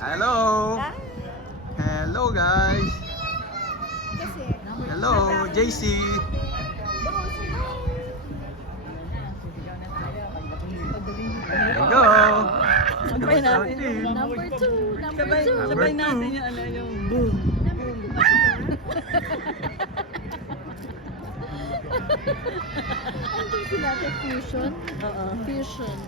Hello. Hello guys. Hello JC. There you go. Sabay natin. Number 2. Number 2. Sabay natin yung ano yung boom. Ano sila? Fusion? Oo. Fusion.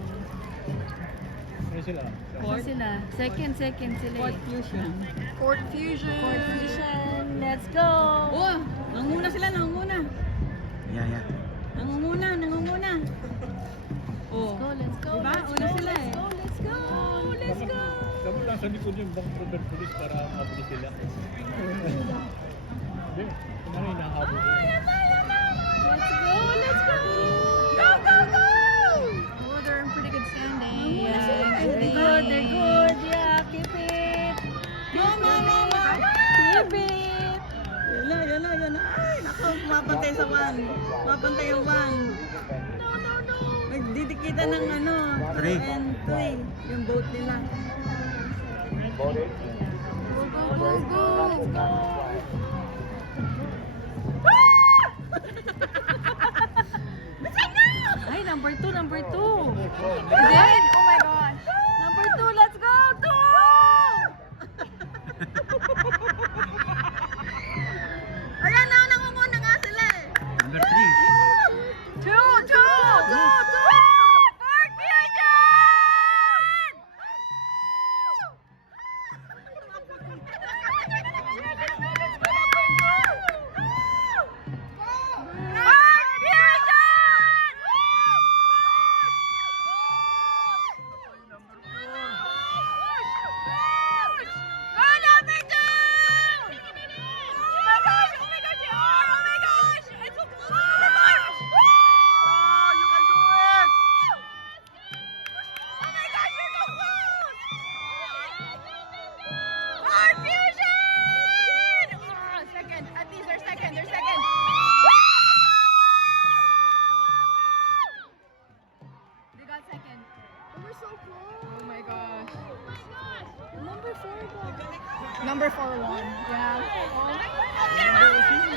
Ano sila? Ano sila? Second sila. Fourth fusion. Fourth Fusion. Let's go! Oh, nangunguna sila, nangunguna. Yeah. Nangunguna. Oh. Let's go. Diba? Una sila eh. Let's go! Sabi lang sa likod yung Vancouver Police para mabili sila. Hindi, kumano yung nahabol sila. Let's go! Go! Oh, they're in pretty good standing. Yeah, They're good. Yeah, keep it. Keep it. Yan na. Ay, naku, mapantay sa one. Mapantay yung one. No. Nagdidikitan ng ano, 3 and 3, yung boat nila. Go. Let's go. Ay, number 2. Again? Oh my gosh. Number 2, let's go. 2! Ayan na, nangunguna nga sila eh. Number 3. 2! Fourth Fusion! Number 4 won. Yeah. Oh my gosh.